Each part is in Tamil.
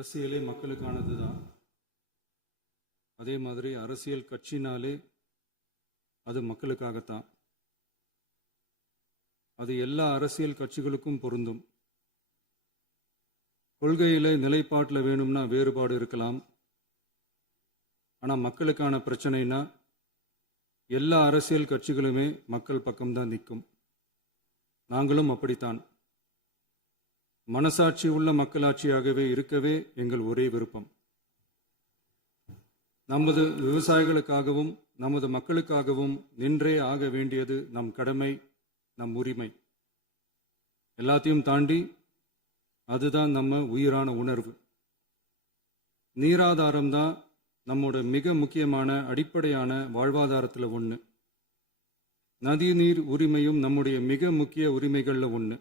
அரசியலே மக்களுக்கானது தான். அதே மாதிரி அரசியல் கட்சினாலே அது மக்களுக்காகத்தான். அது எல்லா அரசியல் கட்சிகளுக்கும் பொருந்தும். கொள்கையில் நிலைப்பாட்டில் வேணும்னா வேறுபாடு இருக்கலாம். ஆனால் மக்களுக்கான பிரச்சனைனா எல்லா அரசியல் கட்சிகளுமே மக்கள் பக்கம்தான் நிற்கும். நாங்களும் அப்படித்தான். மனசாட்சி உள்ள மக்களாட்சியாகவே இருக்கவே எங்கள் ஒரே விருப்பம். நமது விவசாயிகளுக்காகவும் நமது மக்களுக்காகவும் நின்றே ஆக வேண்டியது நம் கடமை, நம் உரிமை. எல்லாத்தையும் தாண்டி அதுதான் நம்ம உயிரான உணர்வு. நீராதாரம்தான் நம்மோட மிக முக்கியமான அடிப்படையான வாழ்வாதாரத்தில் ஒன்று. நதிநீர் உரிமையும் நம்முடைய மிக முக்கிய உரிமைகளில் ஒன்று.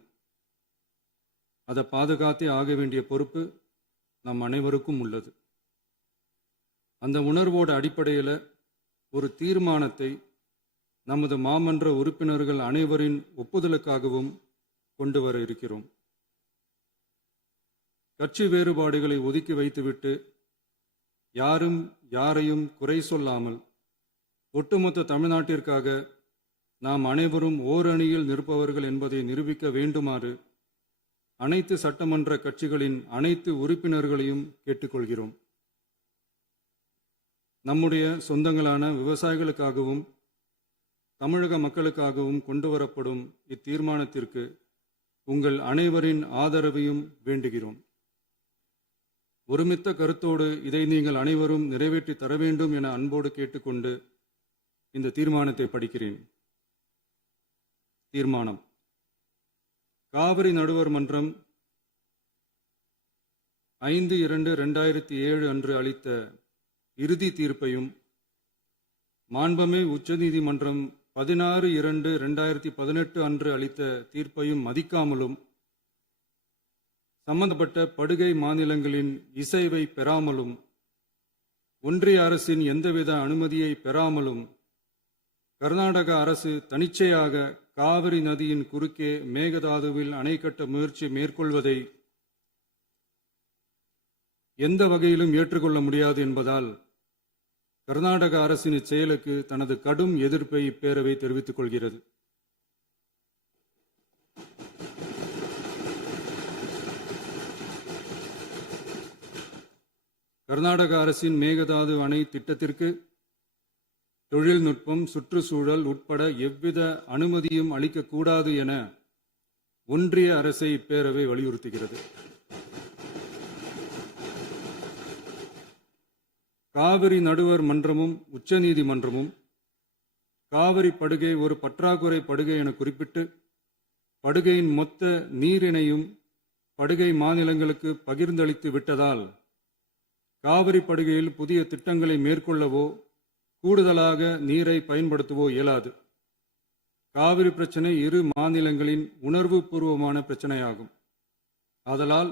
அதை பாதுகாத்தே ஆக வேண்டிய பொறுப்பு நம் அனைவருக்கும் உள்ளது. அந்த உணர்வோட அடிப்படையில் ஒரு தீர்மானத்தை நமது மாமன்ற உறுப்பினர்கள் அனைவரின் ஒப்புதலுக்காகவும் கொண்டு வர இருக்கிறோம். கட்சி வேறுபாடுகளை ஒதுக்கி வைத்துவிட்டு யாரும் யாரையும் குறை சொல்லாமல் ஒட்டுமொத்த தமிழ்நாட்டிற்காக நாம் அனைவரும் ஓரணியில் நிற்பவர்கள் என்பதை நிரூபிக்க வேண்டுமாறு அனைத்து சட்டமன்ற கட்சிகளின் அனைத்து உறுப்பினர்களையும் கேட்டுக்கொள்கிறோம். நம்முடைய சொந்தங்களான விவசாயிகளுக்காகவும் தமிழக மக்களுக்காகவும் கொண்டு வரப்படும் இத்தீர்மானத்திற்கு உங்கள் அனைவரின் ஆதரவையும் வேண்டுகிறோம். ஒருமித்த கருத்தோடு இதை நீங்கள் அனைவரும் நிறைவேற்றி தர வேண்டும் என அன்போடு கேட்டுக்கொண்டு இந்த தீர்மானத்தை படிக்கிறேன். தீர்மானம்: காவிரி நடுவர் மன்றம் 5/2/2007 அன்று அளித்த இறுதி தீர்ப்பையும் மாண்புமிகு உச்சநீதிமன்றம் 16/2/2018 அன்று அளித்த தீர்ப்பையும் மதிக்காமலும் சம்பந்தப்பட்ட படுகை மாநிலங்களின் இசைவை பெறாமலும் ஒன்றிய அரசின் எந்தவித அனுமதியை பெறாமலும் கர்நாடக அரசு தனிச்சையாக காவிரி நதியின் குறுக்கே மேகதாதுவில் அணை கட்ட முயற்சி மேற்கொள்வதை எந்த வகையிலும் ஏற்றுக்கொள்ள முடியாது என்பதால் கர்நாடக அரசின் இச்செயலுக்கு தனது கடும் எதிர்ப்பை இப்பேரவை தெரிவித்துக் கொள்கிறது. கர்நாடக அரசின் மேகதாது அணை திட்டத்திற்கு தொழில்நுட்பம், சுற்றுச்சூழல் உட்பட எவ்வித அனுமதியும் அளிக்கக்கூடாது என ஒன்றிய அரசை இப்பேரவை வலியுறுத்துகிறது. காவிரி நடுவர் மன்றமும் உச்சநீதிமன்றமும் காவிரி படுகை ஒரு பற்றாக்குறை படுகை என குறிப்பிட்டு படுகையின் மொத்த நீரினையும் படுகை மாநிலங்களுக்கு பகிர்ந்தளித்து விட்டதால் காவிரி படுகையில் புதிய திட்டங்களை மேற்கொள்ளவோ கூடுதலாக நீரை பயன்படுத்தவோ இயலாது. காவிரி பிரச்சனை இரு மாநிலங்களின் உணர்வு பூர்வமான பிரச்சனையாகும். ஆதலால்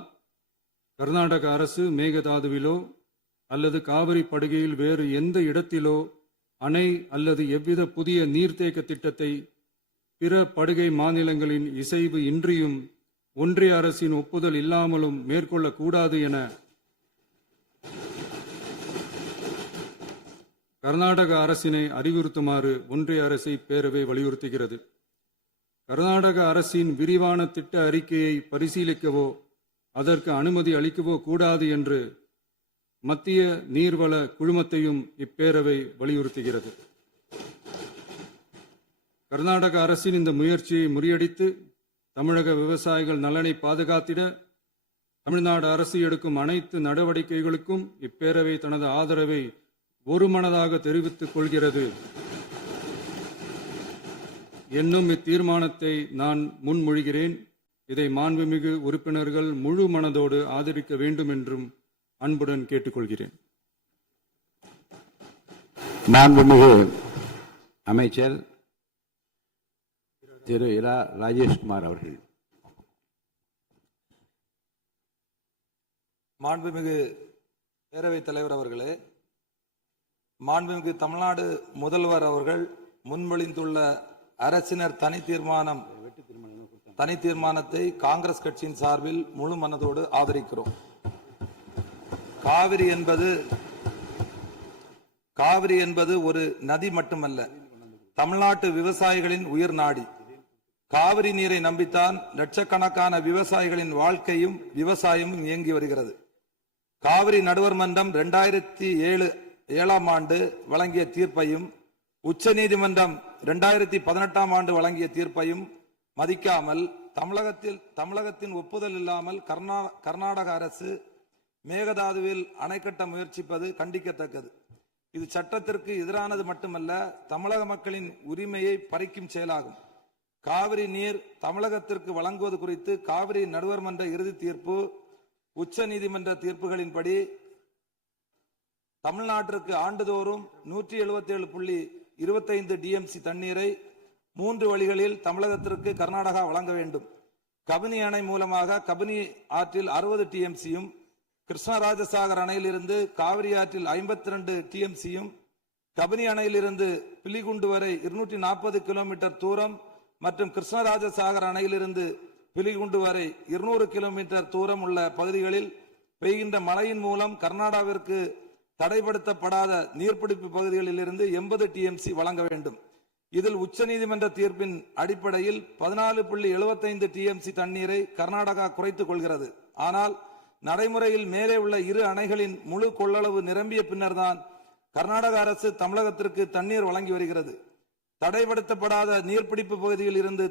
கர்நாடக அரசு மேகதாதுவிலோ அல்லது காவிரி படுகையில் வேறு எந்த இடத்திலோ அணை அல்லது எவ்வித புதிய நீர்த்தேக்க திட்டத்தை பிற படுகை மாநிலங்களின் இசைவு இன்றியும் ஒன்றிய அரசின் ஒப்புதல் இல்லாமலும் மேற்கொள்ளக்கூடாது என கர்நாடக அரசினை அறிவுறுத்துமாறு ஒன்றிய அரசை பேரவை வலியுறுத்துகிறது. கர்நாடக அரசின் விரிவான திட்ட அறிக்கையை பரிசீலிக்கவோ அதற்கு அனுமதி அளிக்கவோ கூடாது என்று மத்திய நீர்வள குழுமத்தையும் இப்பேரவை வலியுறுத்துகிறது. கர்நாடக அரசின் இந்த முயற்சியை முறியடித்து தமிழக விவசாயிகள் நலனை பாதுகாத்திட தமிழ்நாடு அரசு எடுக்கும் அனைத்து நடவடிக்கைகளுக்கும் இப்பேரவை தனது ஆதரவை ஒருமனதாக தெரிவித்துக் கொள்கிறது என்னும் இத்தீர்மானத்தை நான் முன்மொழிகிறேன். இதை மாண்புமிகு உறுப்பினர்கள் முழு மனதோடு ஆதரிக்க வேண்டும் என்றும் அன்புடன் கேட்டுக்கொள்கிறேன். மாண்புமிகு அமைச்சர் திரு இரா ராஜேஷ்குமார் அவர்கள். மாண்புமிகு பேரவைத் தலைவர் அவர்களே, மாண்புமிகு தமிழ்நாடு முதல்வர் அவர்கள் முன்மொழிந்துள்ள அரசினர் தனி தீர்மானத்தை காங்கிரஸ் கட்சியின் சார்பில் முழு மனதோடு ஆதரிக்கிறோம். காவிரி என்பது ஒரு நதி மட்டுமல்ல, தமிழ்நாட்டு விவசாயிகளின் உயிர் நாடி. காவிரி நீரை நம்பித்தான் லட்சக்கணக்கான விவசாயிகளின் வாழ்க்கையும் விவசாயமும் இயங்கி வருகிறது. காவிரி நடுவர் மன்றம் 2007 ஆண்டு வழங்கிய தீர்ப்பையும் உச்சநீதிமன்றம் 2018 ஆண்டு வழங்கிய தீர்ப்பையும் மதிக்காமல் தமிழகத்தின் ஒப்புதல் இல்லாமல் கர்நாடக அரசு மேகதாதுவில் அணை கட்ட முயற்சிப்பது கண்டிக்கத்தக்கது. இது சட்டத்திற்கு எதிரானது மட்டுமல்ல, தமிழக மக்களின் உரிமையை பறிக்கும் செயலாகும். காவிரி நீர் தமிழகத்திற்கு வழங்குவது குறித்து காவிரி நடுவர் மன்ற இறுதி தீர்ப்பு, உச்ச நீதிமன்ற தீர்ப்புகளின்படி தமிழ்நாட்டிற்கு ஆண்டுதோறும் 177.25 டிஎம்சி தண்ணீரை 3 வழிகளில் தமிழகத்திற்கு கர்நாடகா வழங்க வேண்டும். கபினி அணை மூலமாக கபினி ஆற்றில் 60 டிஎம்சியும், கிருஷ்ணராஜசாகர் அணையிலிருந்து காவிரி ஆற்றில் 52 டிஎம்சியும், கபினி அணையிலிருந்து பிலிகுண்டு வரை 240 கிலோமீட்டர் தூரம் மற்றும் கிருஷ்ணராஜசாகர் அணையிலிருந்து பிலிகுண்டு வரை 200 கிலோமீட்டர் தூரம் உள்ள பகுதிகளில் பெய்கின்ற மழையின் மூலம் கர்நாடகாவிற்கு தடைப்படுத்தப்படாத நீர்பிடிப்பு பகுதிகளில் இருந்து 80 டிஎம்சி வழங்க வேண்டும். இதில் உச்சநீதிமன்ற தீர்ப்பின் அடிப்படையில் 14.75 டிஎம்சி தண்ணீரை கர்நாடகா குறைத்துக் கொள்கிறது. ஆனால் நடைமுறையில் மேலே உள்ள இரு அணைகளின் முழு கொள்ளளவு நிரம்பிய பின்னர்தான் கர்நாடக அரசு தமிழகத்திற்கு தண்ணீர் வழங்கி வருகிறது. தடைப்படுத்தப்படாத நீர்பிடிப்பு பகுதியில் இருந்து